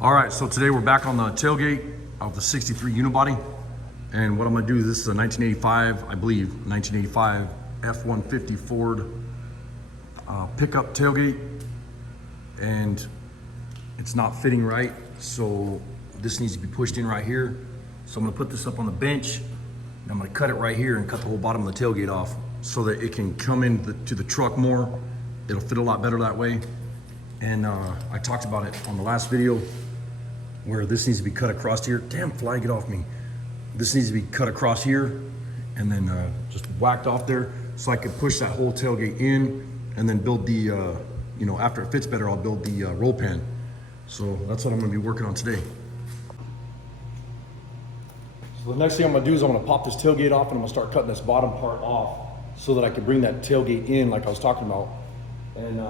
All right, so today we're back on the tailgate of the 63 unibody. And what I'm gonna do, this is a 1985, I believe, 1985 F-150 Ford pickup tailgate. And it's not fitting right, so this needs to be pushed in right here. So I'm gonna put this up on the bench, and I'm gonna cut it right here and cut the whole bottom of the tailgate off so that it can come into the truck more. It'll fit a lot better that way. And I talked about it on the last video where this needs to be cut across here. Damn fly, get off me. This needs to be cut across here and then just whacked off there so I can push that whole tailgate in and then build the, you know, after it fits better, I'll build the roll pan. So that's what I'm gonna be working on today. So the next thing I'm gonna do is I'm gonna pop this tailgate off and I'm gonna start cutting this bottom part off so that I can bring that tailgate in like I was talking about. And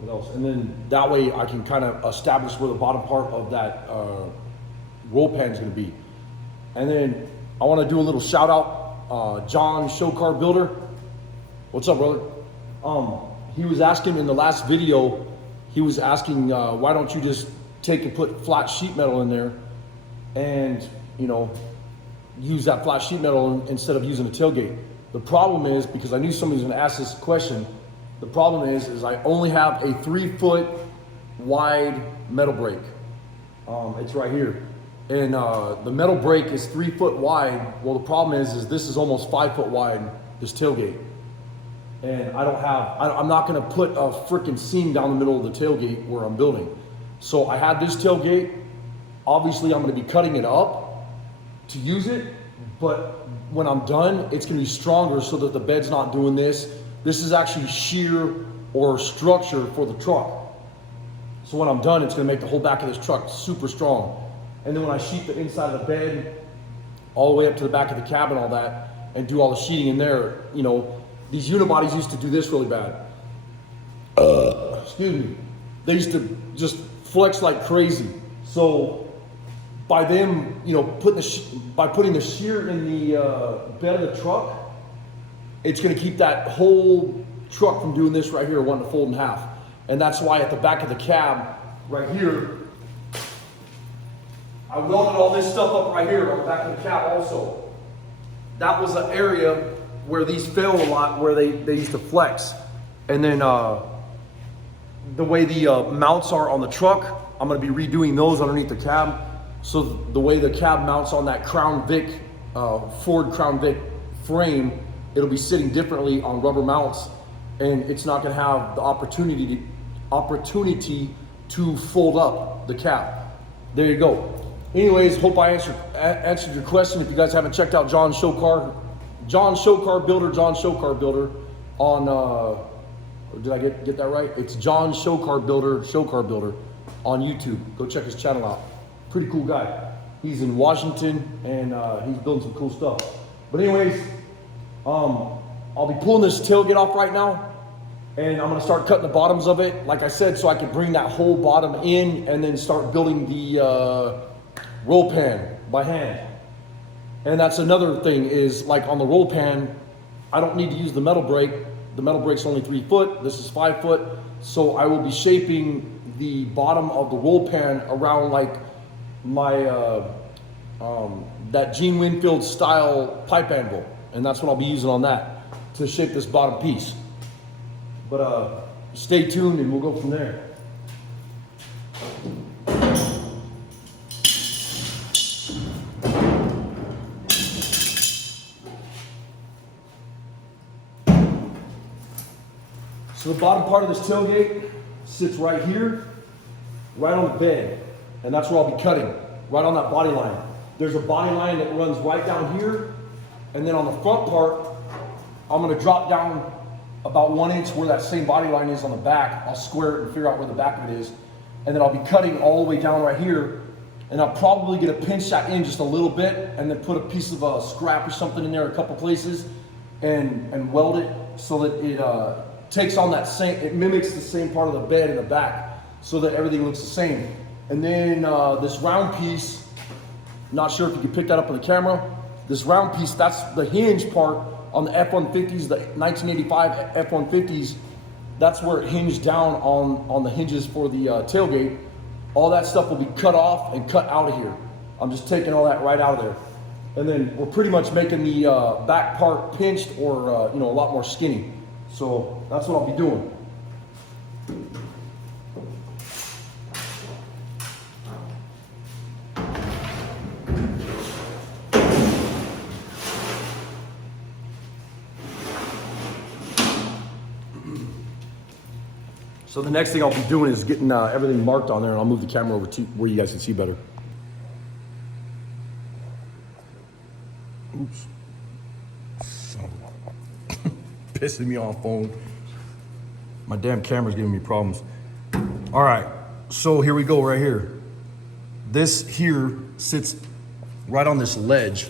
what else? And then that way I can kind of establish where the bottom part of that roll pan is going to be. And then I want to do a little shout out, John Show Car Builder. What's up, brother? He was asking in the last video, he was asking why don't you just take and put flat sheet metal in there and, you know, use that flat sheet metal instead of using a tailgate. The problem is, because I knew somebody was going to ask this question, the problem is I only have a 3-foot wide metal brake. It's right here. And the metal brake is 3 foot wide. Well, the problem is this is almost 5 foot wide, this tailgate. And I'm not gonna put a freaking seam down the middle of the tailgate where I'm building. So I had this tailgate. Obviously I'm gonna be cutting it up to use it, but when I'm done, it's gonna be stronger so that the bed's not doing this. This is actually shear or structure for the truck. So when I'm done, it's gonna make the whole back of this truck super strong. And then when I sheet the inside of the bed, all the way up to the back of the cab and all that, and do all the sheeting in there, you know, these unibodies used to do this really bad. Excuse me. They used to just flex like crazy. So by them, you know, by putting the shear in the bed of the truck, it's gonna keep that whole truck from doing this right here, wanting to fold in half. And that's why at the back of the cab, right here, I welded all this stuff up right here on the back of the cab also. That was an area where these failed a lot, where they used to flex. And then the way the mounts are on the truck, I'm gonna be redoing those underneath the cab. So the way the cab mounts on that Crown Vic, Ford Crown Vic frame, it'll be sitting differently on rubber mounts, and it's not gonna have the opportunity to fold up the cab. There you go. Anyways, hope I answered your question. If you guys haven't checked out John Show Car Builder on, did I get that right? It's John Show Car Builder on YouTube. Go check his channel out. Pretty cool guy. He's in Washington and he's building some cool stuff. But anyways, I'll be pulling this tailgate off right now, and I'm gonna start cutting the bottoms of it, like I said, so I can bring that whole bottom in and then start building the roll pan by hand. And that's another thing is, like on the roll pan, I don't need to use the metal brake. The metal brake's only 3 foot, this is 5 foot. So I will be shaping the bottom of the roll pan around like my, that Gene Winfield style pipe anvil. And that's what I'll be using on that to shape this bottom piece. But stay tuned and we'll go from there. So the bottom part of this tailgate sits right here, right on the bed. And that's where I'll be cutting, right on that body line. There's a body line that runs right down here. And then on the front part, I'm gonna drop down about 1 inch where that same body line is on the back. I'll square it and figure out where the back of it is. And then I'll be cutting all the way down right here. And I'll probably get a pinch that in just a little bit and then put a piece of scrap or something in there a couple places and weld it so that it takes on that same, it mimics the same part of the bed in the back so that everything looks the same. And then this round piece, not sure if you can pick that up on the camera. This round piece, that's the hinge part on the F-150s, the 1985 F-150s. that's where it hinged down on the hinges for the tailgate. All that stuff will be cut off and cut out of here. I'm just taking all that right out of there. And then we're pretty much making the back part pinched or you know, a lot more skinny. So that's what I'll be doing. So the next thing I'll be doing is getting everything marked on there, and I'll move the camera over to where you guys can see better. Oops. Pissing me off, phone. My damn camera's giving me problems. All right, so here we go right here. This here sits right on this ledge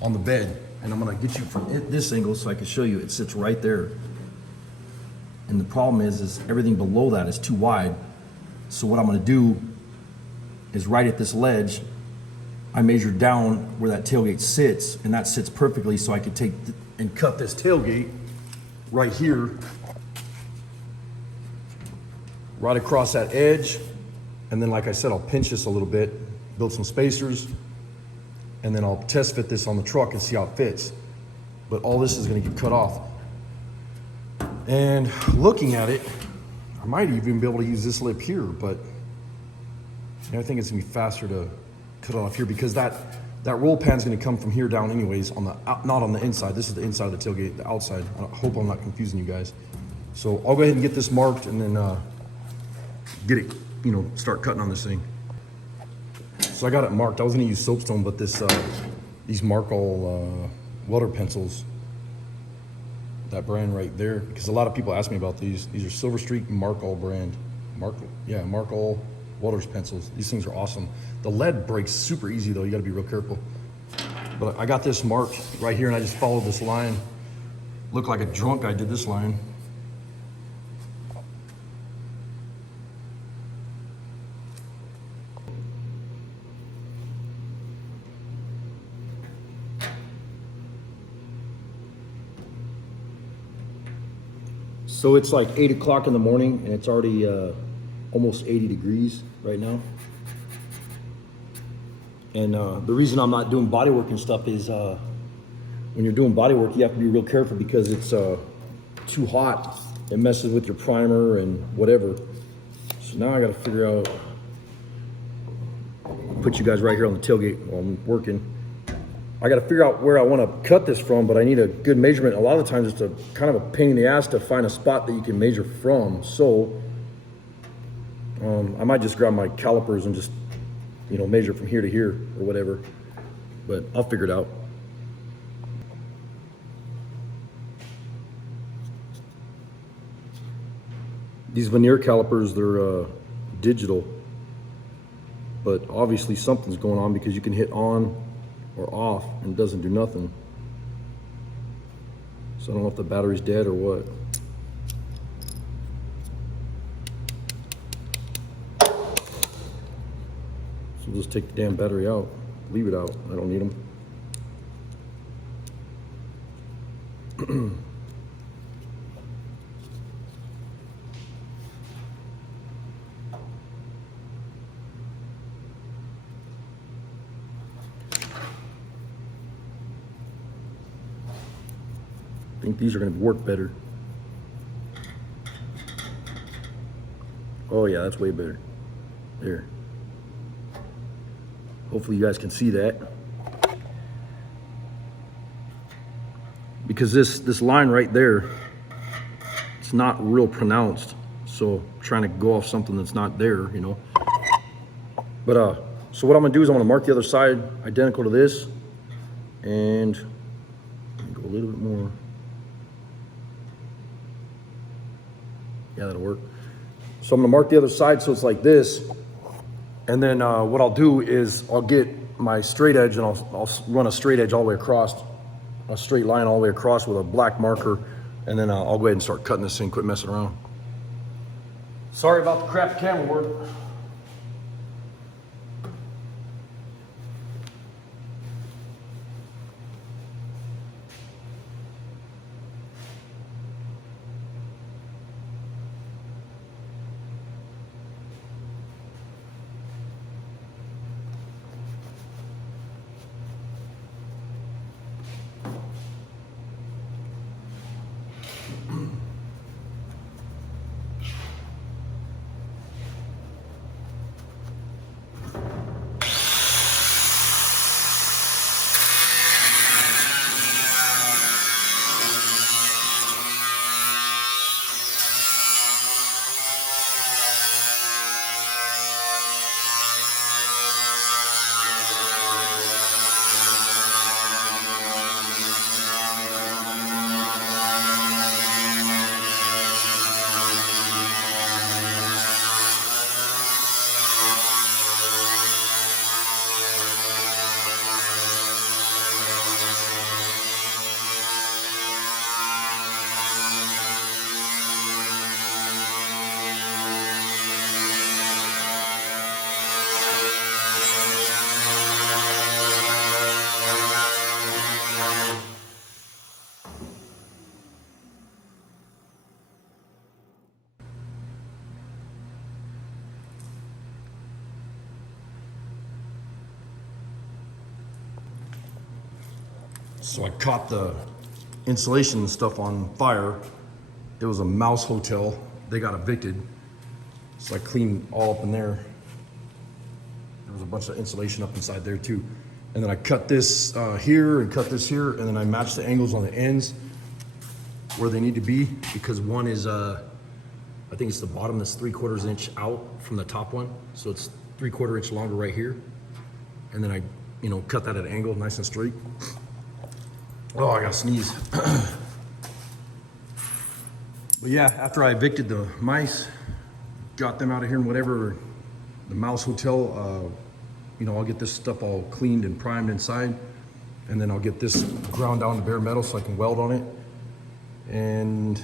on the bed, and I'm gonna get you from this angle so I can show you. It sits right there. And the problem is everything below that is too wide. So what I'm gonna do is right at this ledge, I measured down where that tailgate sits, and that sits perfectly, so I could take and cut this tailgate right here, right across that edge. And then, like I said, I'll pinch this a little bit, build some spacers, and then I'll test fit this on the truck and see how it fits. But all this is gonna get cut off. And looking at it, I might even be able to use this lip here, but I think it's gonna be faster to cut it off here, because that roll pan's gonna come from here down anyways, on the not on the inside. This is the inside of the tailgate, the outside. I hope I'm not confusing you guys. So I'll go ahead and get this marked, and then get it, you know, start cutting on this thing. So I got it marked. I was gonna use soapstone, but this these Markall welder pencils, that brand right there, because a lot of people ask me about these. These are Silver Streak Markall brand. Markall welders pencils. These things are awesome. The lead breaks super easy though. You gotta be real careful. But I got this marked right here, and I just followed this line. Looked like a drunk, I did this line. So it's like 8 o'clock in the morning, and it's already almost 80 degrees right now. And the reason I'm not doing body work and stuff is when you're doing body work, you have to be real careful, because it's too hot. It messes with your primer and whatever. So now I got to figure out, put you guys right here on the tailgate while I'm working. I got to figure out where I want to cut this from, but I need a good measurement. A lot of the times it's a kind of a pain in the ass to find a spot that you can measure from. So I might just grab my calipers and just, you know, measure from here to here or whatever, but I'll figure it out. These veneer calipers, they're digital, but obviously something's going on, because you can hit on or off and it doesn't do nothing. So I don't know if the battery's dead or what. So we'll just take the damn battery out, leave it out. I don't need them. I think these are going to work better. Oh yeah, that's way better. There. Hopefully you guys can see that. Because this line right there, it's not real pronounced. So I'm trying to go off something that's not there, you know. But so what I'm gonna do is I'm gonna mark the other side identical to this, and go a little bit more. Yeah, that'll work. So I'm gonna mark the other side so it's like this, and then what I'll do is I'll get my straight edge, and I'll run a straight edge all the way across, a straight line all the way across with a black marker, and then I'll go ahead and start cutting this thing, quit messing around. Sorry about the crappy camera work. So I caught the insulation and stuff on fire. It was a mouse hotel. They got evicted. So I cleaned all up in there. There was a bunch of insulation up inside there too. And then I cut this here and cut this here, and then I matched the angles on the ends where they need to be, because one is, I think it's the bottom that's 3/4 inch out from the top one. So it's 3/4 inch longer right here. And then I, cut that at an angle, nice and straight. Oh, I gotta sneeze. But yeah, after I evicted the mice, got them out of here and whatever, the mouse hotel, I'll get this stuff all cleaned and primed inside, and then I'll get this ground down to bare metal so I can weld on it. And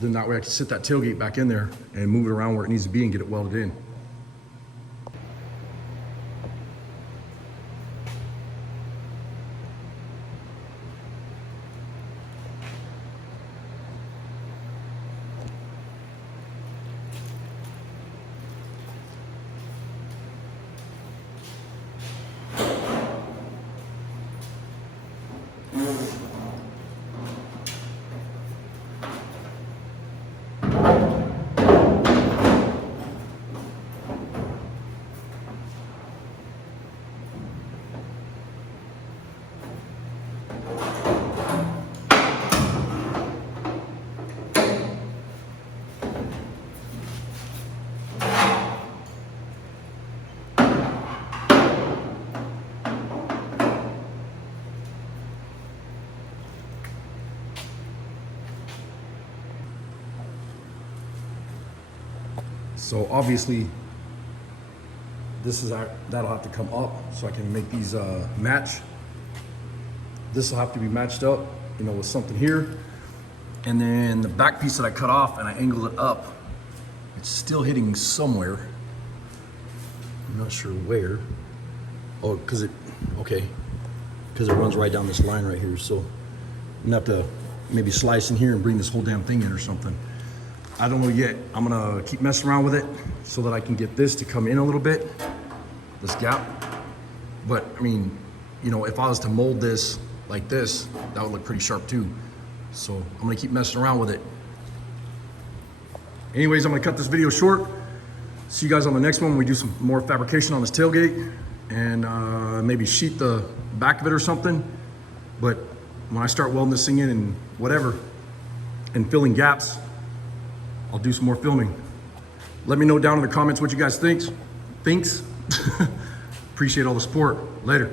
then that way I can sit that tailgate back in there and move it around where it needs to be and get it welded in. So obviously, that'll have to come up so I can make these match. This will have to be matched up, with something here. And then the back piece that I cut off and I angled it up, it's still hitting somewhere. I'm not sure where. Oh, because it runs right down this line right here. So I'm gonna have to maybe slice in here and bring this whole damn thing in or something. I don't know yet. I'm gonna keep messing around with it so that I can get this to come in a little bit, this gap. But I mean, if I was to mold this like this, that would look pretty sharp too. So I'm gonna keep messing around with it. Anyways, I'm gonna cut this video short. See you guys on the next one when we do some more fabrication on this tailgate and maybe sheet the back of it or something. But when I start welding this thing in and whatever, and filling gaps, I'll do some more filming. Let me know down in the comments what you guys thinks. Appreciate all the support. Later.